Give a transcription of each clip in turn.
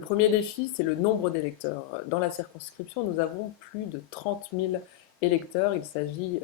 Le premier défi, c'est le nombre d'électeurs. Dans la circonscription, nous avons plus de 30 000 électeurs. Il s'agit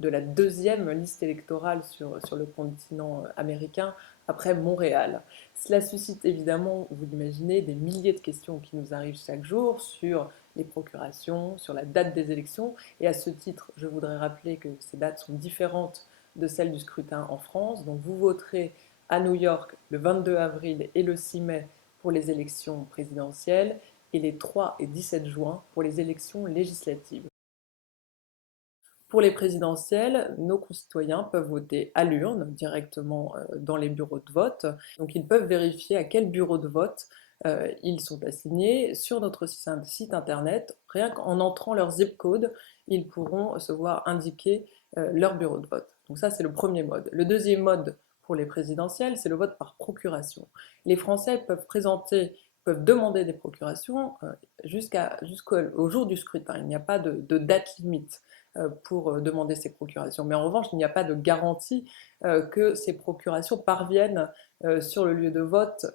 de la deuxième liste électorale sur le continent américain, après Montréal. Cela suscite évidemment, vous l'imaginez, des milliers de questions qui nous arrivent chaque jour sur les procurations, sur la date des élections. Et à ce titre, je voudrais rappeler que ces dates sont différentes de celles du scrutin en France. Donc vous voterez à New York le 22 avril et le 6 mai pour les élections présidentielles et les 3 et 17 juin pour les élections législatives. Pour les présidentielles, nos concitoyens peuvent voter à l'urne, directement dans les bureaux de vote. Donc ils peuvent vérifier à quel bureau de vote ils sont assignés sur notre site internet. Rien qu'en entrant leur zip code, ils pourront se voir indiquer leur bureau de vote. Donc ça, c'est le premier mode. Le deuxième mode pour les présidentielles, c'est le vote par procuration. Les Français peuvent demander des procurations jusqu'au jour du scrutin. Il n'y a pas de date limite pour demander ces procurations. Mais en revanche, il n'y a pas de garantie que ces procurations parviennent sur le lieu de vote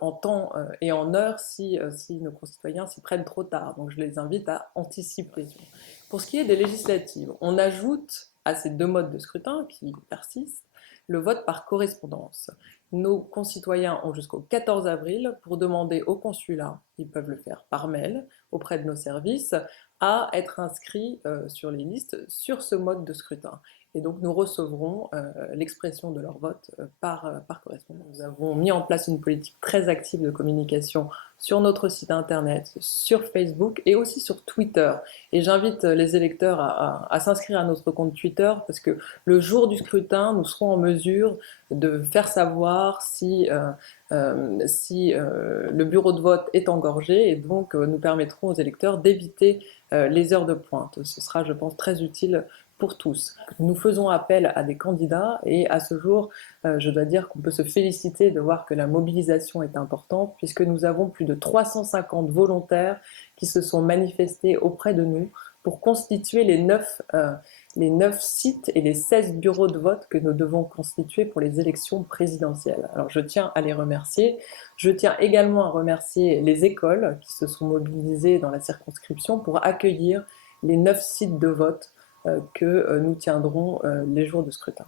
en temps et en heure si nos concitoyens s'y prennent trop tard. Donc je les invite à anticiper. Pour ce qui est des législatives, on ajoute à ces deux modes de scrutin qui persistent le vote par correspondance. Nos concitoyens ont jusqu'au 14 avril pour demander au consulat, ils peuvent le faire par mail auprès de nos services, à être inscrits sur les listes sur ce mode de scrutin. Et donc nous recevrons l'expression de leur vote par correspondance. Nous avons mis en place une politique très active de communication sur notre site internet, sur Facebook et aussi sur Twitter. Et j'invite les électeurs à s'inscrire à notre compte Twitter parce que le jour du scrutin, nous serons en mesure de faire savoir si le bureau de vote est engorgé et donc nous permettrons aux électeurs d'éviter les heures de pointe. Ce sera, je pense, très utile pour tous. Nous faisons appel à des candidats et à ce jour, je dois dire qu'on peut se féliciter de voir que la mobilisation est importante puisque nous avons plus de 350 volontaires qui se sont manifestés auprès de nous pour constituer les 9 sites et les 16 bureaux de vote que nous devons constituer pour les élections présidentielles. Alors je tiens à les remercier. Je tiens également à remercier les écoles qui se sont mobilisées dans la circonscription pour accueillir les 9 sites de vote que nous tiendrons les jours de scrutin.